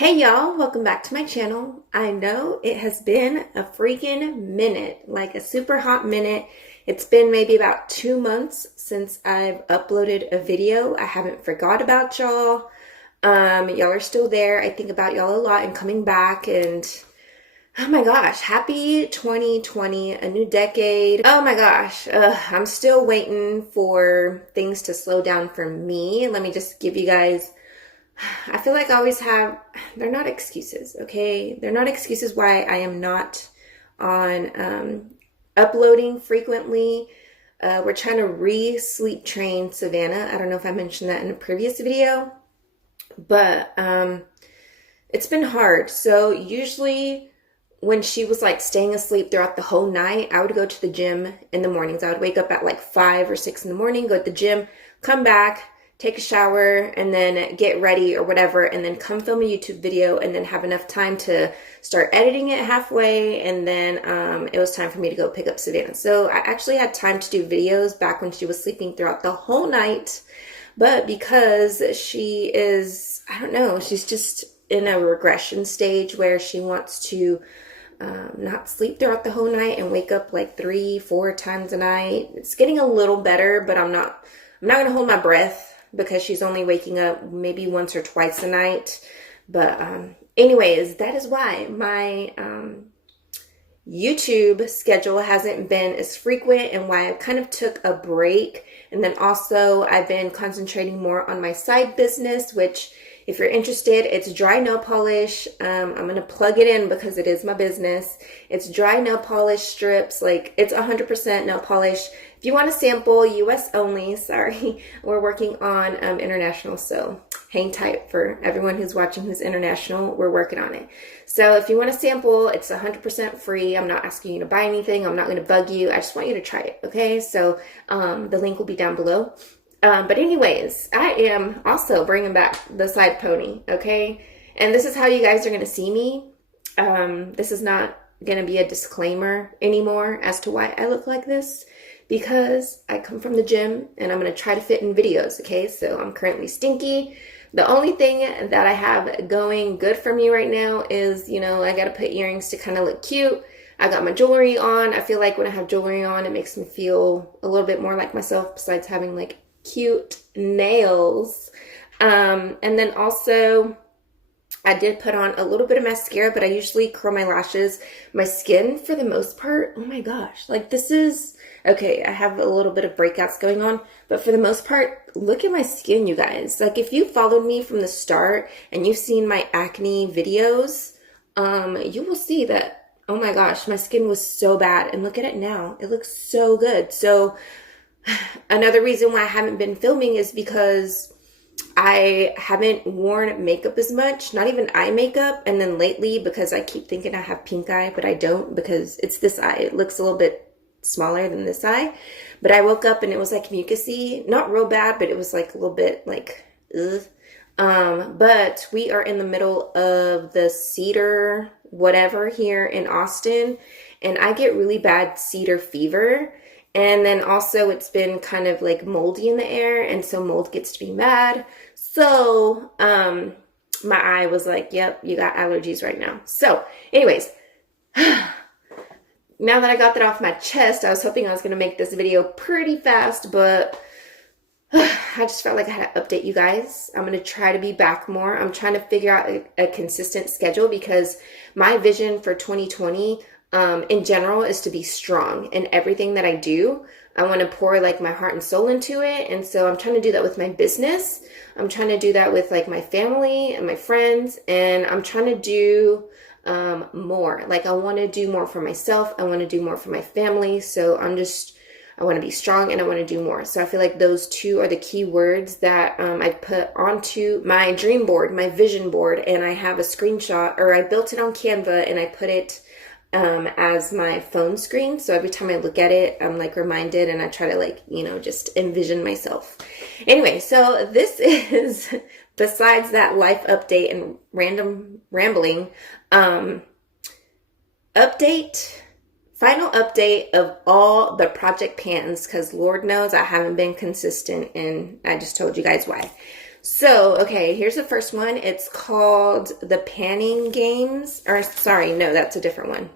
Hey y'all, welcome back to my channel. I know it has been a freaking minute, like a super hot minute. It's been maybe about 2 months since I've uploaded a video. I haven't forgot about y'all. Y'all are still there. I think about y'all a lot and coming back, and oh my gosh, happy 2020, a new decade. Oh my gosh, I'm still waiting for things to slow down for me. Let me just give you guys, I feel like I always have, they're not excuses, okay? They're not excuses why I am not on uploading frequently. We're trying to re-sleep train Savannah. I don't know if I mentioned that in a previous video, but it's been hard. So usually when she was like staying asleep throughout the whole night, I would go to the gym in the mornings. I would wake up at like 5 or 6 in the morning, go to the gym, come back, take a shower, and then get ready or whatever, and then come film a YouTube video, and then have enough time to start editing it halfway, and then it was time for me to go pick up Savannah. So I actually had time to do videos back when she was sleeping throughout the whole night, but because she is, I don't know, she's just in a regression stage where she wants to not sleep throughout the whole night and wake up like 3-4 times a night. It's getting a little better, but I'm not gonna hold my breath, because she's only waking up maybe once or twice a night. But anyways, that is why my YouTube schedule hasn't been as frequent, and why I kind of took a break. And then also I've been concentrating more on my side business, which if you're interested, it's dry nail polish. I'm going to plug it in because it is my business. It's dry nail polish strips. Like, it's 100% nail polish. If you want a sample, US only, sorry, we're working on international, so hang tight for everyone who's watching who's international. We're working on it. So if you want a sample, it's 100% free. I'm not asking you to buy anything. I'm not going to bug you. I just want you to try it, okay? So the link will be down below. But anyways, I am also bringing back the side pony, okay? And this is how you guys are going to see me. This is not going to be a disclaimer anymore as to why I look like this, because I come from the gym and I'm going to try to fit in videos, okay? So I'm currently stinky. The only thing that I have going good for me right now is, you know, I got to put earrings to kind of look cute. I got my jewelry on. I feel like when I have jewelry on, it makes me feel a little bit more like myself, besides having like cute nails. And then also I did put on a little bit of mascara, but I usually curl my lashes. My skin, for the most part, oh my gosh, like this is okay. I have a little bit of breakouts going on, but for the most part, look at my skin, you guys. Like, if you followed me from the start and you've seen my acne videos, you will see that, oh my gosh, my skin was so bad, and look at it now. It looks so good. So another reason why I haven't been filming is because I haven't worn makeup as much, not even eye makeup. And then lately, because I keep thinking I have pink eye, but I don't, because it's this eye. It looks a little bit smaller than this eye. But I woke up and it was like mucusy, not real bad, but it was like a little bit like, ugh. But we are in the middle of the cedar whatever here in Austin, and I get really bad cedar fever. And then also it's been kind of like moldy in the air, and so mold gets to be mad. So my eye was like, yep, you got allergies right now. So anyways, now that I got that off my chest, I was hoping I was going to make this video pretty fast, but I just felt like I had to update you guys. I'm going to try to be back more. I'm trying to figure out a consistent schedule, because my vision for 2020 in general is to be strong in everything that I do. I want to pour like my heart and soul into it. And so I'm trying to do that with my business. I'm trying to do that with like my family and my friends. And I'm trying to do more. Like, I want to do more for myself. I want to do more for my family. So I want to be strong, and I want to do more. So I feel like those two are the key words that I put onto my dream board, my vision board. And I have a screenshot, or I built it on Canva, and I put it as my phone screen. So every time I look at it, I'm like reminded, and I try to like, you know, just envision myself. Anyway, so this is, besides that life update and random rambling, final update of all the project pans, because Lord knows I haven't been consistent, and I just told you guys why. So, okay, here's the first one. It's called The Panning Games, or sorry, no, that's a different one.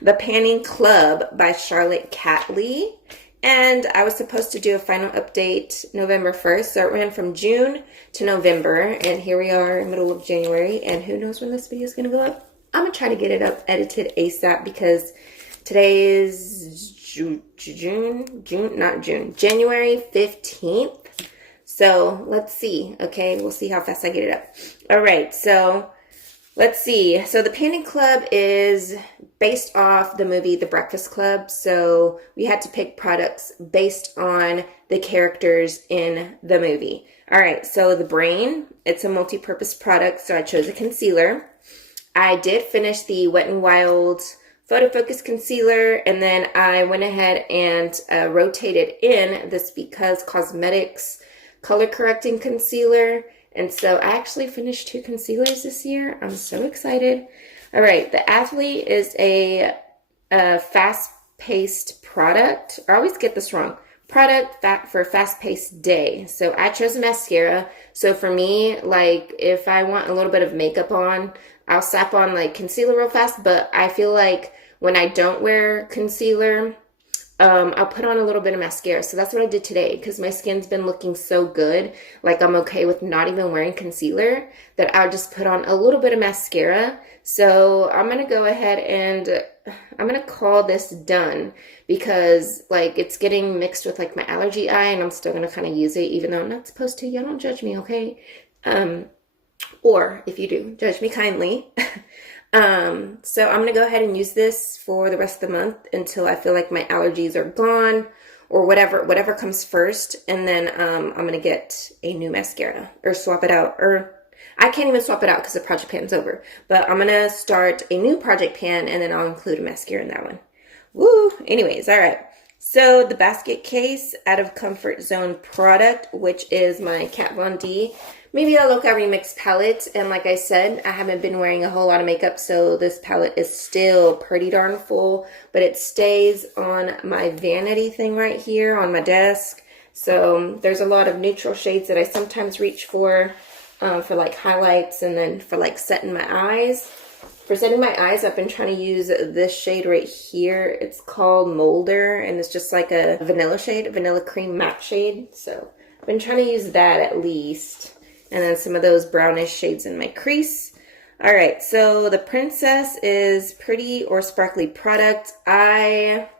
The Panning Club by Charlotte Catley. And I was supposed to do a final update November 1st. So it ran from June to November. And here we are, middle of January. And who knows when this video is going to go up? I'm going to try to get it up edited ASAP because today is January 15th. So let's see. Okay, we'll see how fast I get it up. All right, so let's see. So the Panning Club is based off the movie The Breakfast Club. So we had to pick products based on the characters in the movie. All right, so the Brain, it's a multi-purpose product. So I chose a concealer. I did finish the Wet n Wild Photo Focus Concealer. And then I went ahead and rotated in this Because Cosmetics color correcting concealer. And so I actually finished 2 concealers this year. I'm so excited. All right, the Athlete is a fast-paced product. I always get this wrong. Product for a fast-paced day. So I chose a mascara. So for me, like if I want a little bit of makeup on, I'll slap on like concealer real fast. But I feel like when I don't wear concealer, I'll put on a little bit of mascara. So that's what I did today because my skin's been looking so good. Like I'm okay with not even wearing concealer that I'll just put on a little bit of mascara. So I'm going to go ahead and I'm going to call this done because like it's getting mixed with like my allergy eye and I'm still going to kind of use it even though I'm not supposed to. Y'all don't judge me, okay? Or if you do, judge me kindly. So I'm going to go ahead and use this for the rest of the month until I feel like my allergies are gone or whatever comes first. And then, I'm going to get a new mascara or swap it out, or I can't even swap it out because the project pan's over, but I'm going to start a new project pan and then I'll include a mascara in that one. Woo! Anyways, all right. So the Basket Case Out of Comfort Zone product, which is my Kat Von D Maybe a Loca Remix palette. And like I said, I haven't been wearing a whole lot of makeup, so this palette is still pretty darn full. But it stays on my vanity thing right here on my desk. So there's a lot of neutral shades that I sometimes reach for like highlights and then for like setting my eyes. For setting my eyes, I've been trying to use this shade right here. It's called Molder, and it's just like a vanilla shade, a vanilla cream matte shade. So I've been trying to use that at least. And then some of those brownish shades in my crease. All right, so the Princess is Pretty or Sparkly product. I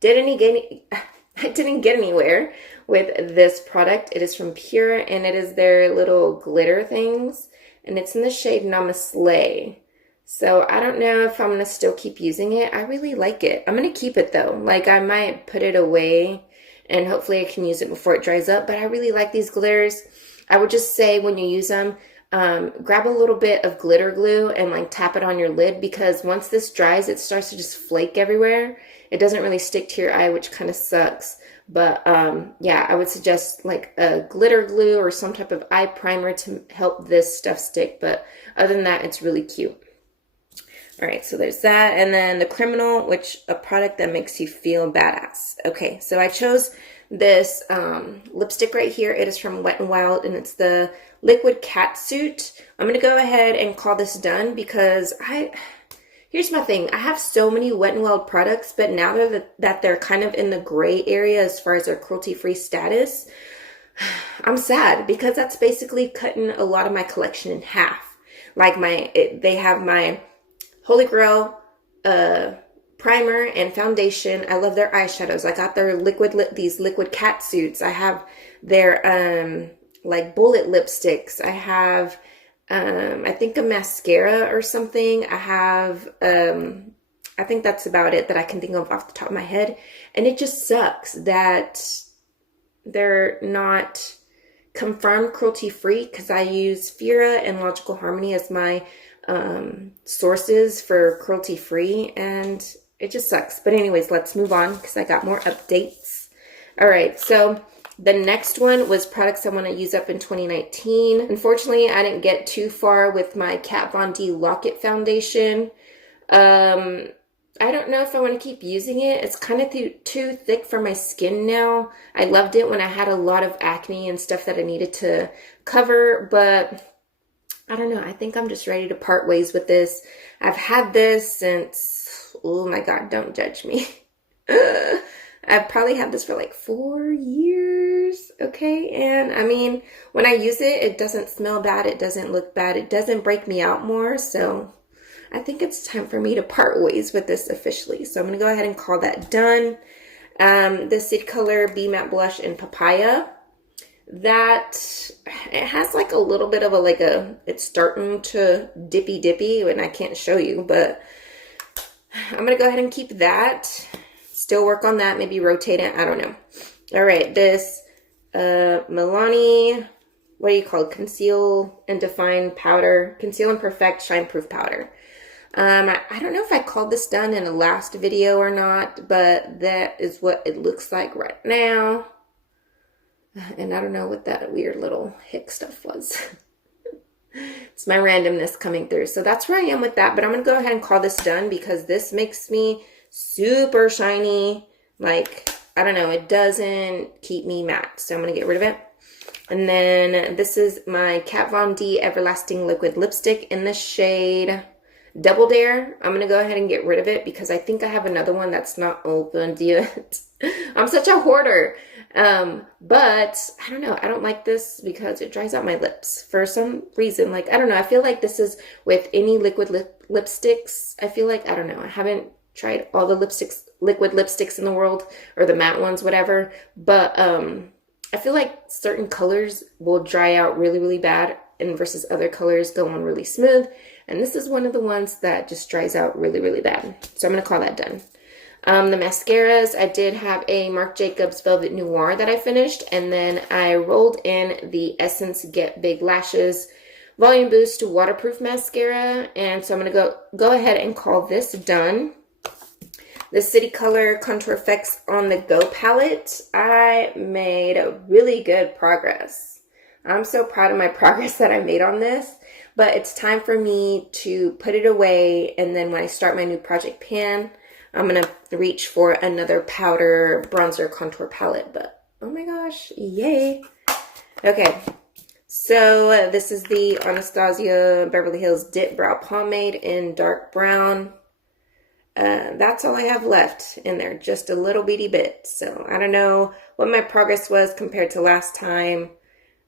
didn't get anywhere with this product. It is from Pure, and it is their little glitter things. And it's in the shade Namaste. So I don't know if I'm going to still keep using it. I really like it. I'm going to keep it though. Like I might put it away and hopefully I can use it before it dries up. But I really like these glitters. I would just say when you use them, grab a little bit of glitter glue and like tap it on your lid, because once this dries, it starts to just flake everywhere. It doesn't really stick to your eye, which kind of sucks. But yeah, I would suggest like a glitter glue or some type of eye primer to help this stuff stick. But other than that, it's really cute. All right, so there's that. And then the Criminal, which a product that makes you feel badass. Okay, so I chose this lipstick right here. It is from Wet n Wild, and it's the Liquid Catsuit. I'm going to go ahead and call this done because here's my thing. I have so many Wet n Wild products, but now that they're kind of in the gray area as far as their cruelty-free status, I'm sad because that's basically cutting a lot of my collection in half. Like they have my Holy Grail primer and foundation. I love their eyeshadows. I got their these liquid cat suits. I have their like bullet lipsticks. I have I think a mascara or something. I have I think that's about it that I can think of off the top of my head. And it just sucks that they're not confirmed cruelty free, because I use Fira and Logical Harmony as my sources for cruelty free, and it just sucks. But anyways, let's move on because I got more updates. All right, so the next one was products I want to use up in 2019. Unfortunately, I didn't get too far with my Kat Von D Lock-It foundation. I don't know if I want to keep using it. It's kind of too thick for my skin now. I loved it when I had a lot of acne and stuff that I needed to cover, but I don't know. I think I'm just ready to part ways with this. I've had this since, oh my God, don't judge me. I've probably had this for like 4 years, okay? And I mean, when I use it, it doesn't smell bad. It doesn't look bad. It doesn't break me out more, so I think it's time for me to part ways with this officially. So I'm going to go ahead and call that done. The City Color Be Matte Blush in Papaya. That, it has like a little bit of it's starting to dippy, and I can't show you, but I'm going to go ahead and keep that. Still work on that, maybe rotate it, I don't know. All right, this Milani, what do you call it? Conceal and Define Powder. Conceal and Perfect Shine Proof Powder. I don't know if I called this done in a last video or not, but that is what it looks like right now. And I don't know what that weird little hick stuff was. It's my randomness coming through. So that's where I am with that. But I'm going to go ahead and call this done because this makes me super shiny. Like, I don't know, it doesn't keep me matte. So I'm going to get rid of it. And then this is my Kat Von D Everlasting Liquid Lipstick in the shade Double Dare. I'm going to go ahead and get rid of it because I think I have another one that's not opened yet. I'm such a hoarder. But I don't know. I don't like this because it dries out my lips for some reason. Like, I don't know. I feel like this is with any liquid lipsticks. I feel like, I don't know. I haven't tried all the liquid lipsticks in the world, or the matte ones, whatever. But, I feel like certain colors will dry out really, really bad, and versus other colors go on really smooth. And this is one of the ones that just dries out really, really bad. So I'm going to call that done. The mascaras, I did have a Marc Jacobs Velvet Noir that I finished, and then I rolled in the Essence Get Big Lashes Volume Boost Waterproof Mascara, and so I'm going to go ahead and call this done. The City Color Contour Effects On The Go palette, I made really good progress. I'm so proud of my progress that I made on this, but it's time for me to put it away, and then when I start my new project pan, I'm going to reach for another powder bronzer contour palette, but oh my gosh, yay. Okay, so this is the Anastasia Beverly Hills Dip Brow Pomade in dark brown. That's all I have left in there, just a little bitty bit. So I don't know what my progress was compared to last time,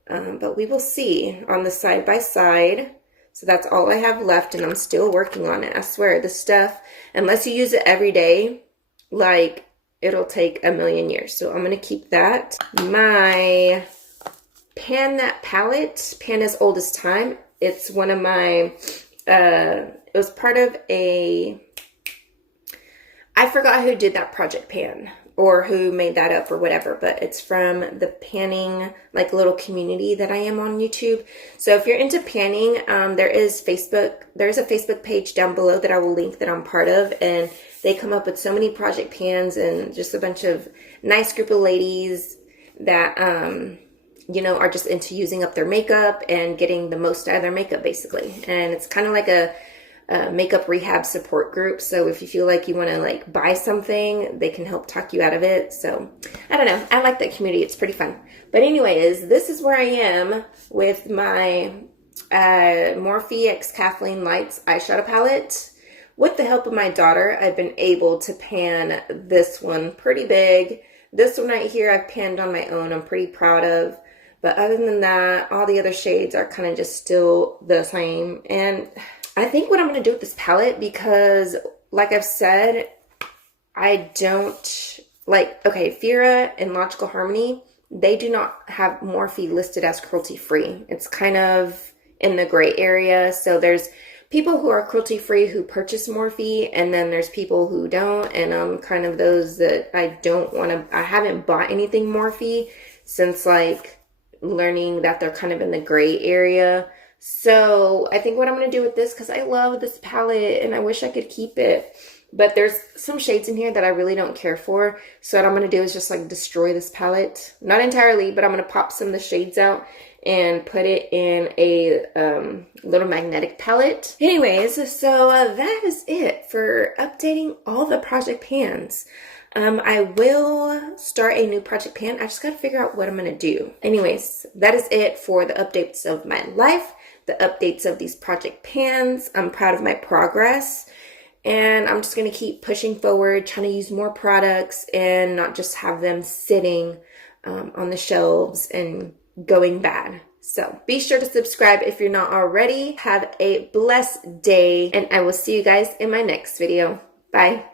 but we will see on the side by side. So that's all I have left, and I'm still working on it. I swear, this stuff, unless you use it every day, like, it'll take a million years. So I'm going to keep that. My Pan That palette, Panda's Oldest Time. It's one of my, it was part of a, I forgot who did that project pan, or who made that up, or whatever, but it's from the panning, like, little community that I am on YouTube. So if you're into panning, there's a Facebook page down below that I will link that I'm part of, and they come up with so many project pans and just a bunch of nice group of ladies that, you know, are just into using up their makeup and getting the most out of their makeup, basically. And it's kind of like a makeup rehab support group. So if you feel like you want to, like, buy something, they can help talk you out of it. So I don't know. I like that community. It's pretty fun. But anyways, this is where I am with my Morphe X Kathleen Lights eyeshadow palette. With the help of my daughter, I've been able to pan this one pretty big. This one right here, I've panned on my own. I'm pretty proud of. But other than that, all the other shades are kind of just still the same. And I think what I'm going to do with this palette, because like I've said, I don't like, okay, Fira and Logical Harmony, they do not have Morphe listed as cruelty free. It's kind of in the gray area. So there's people who are cruelty free who purchase Morphe, and then there's people who don't. And I'm kind of those that I don't want to, I haven't bought anything Morphe since, like, learning that they're kind of in the gray area. So I think what I'm going to do with this, because I love this palette and I wish I could keep it, But there's some shades in here that I really don't care for. So what I'm going to do is just like destroy this palette. Not entirely, but I'm going to pop some of the shades out and put it in a little magnetic palette. Anyways, so that is it for updating all the project pans. I will start a new project pan. I just got to figure out what I'm going to do. Anyways, that is it for the updates of my life, the updates of these project pans. I'm proud of my progress. And I'm just going to keep pushing forward, trying to use more products and not just have them sitting on the shelves and going bad. So be sure to subscribe if you're not already. Have a blessed day, and I will see you guys in my next video. Bye.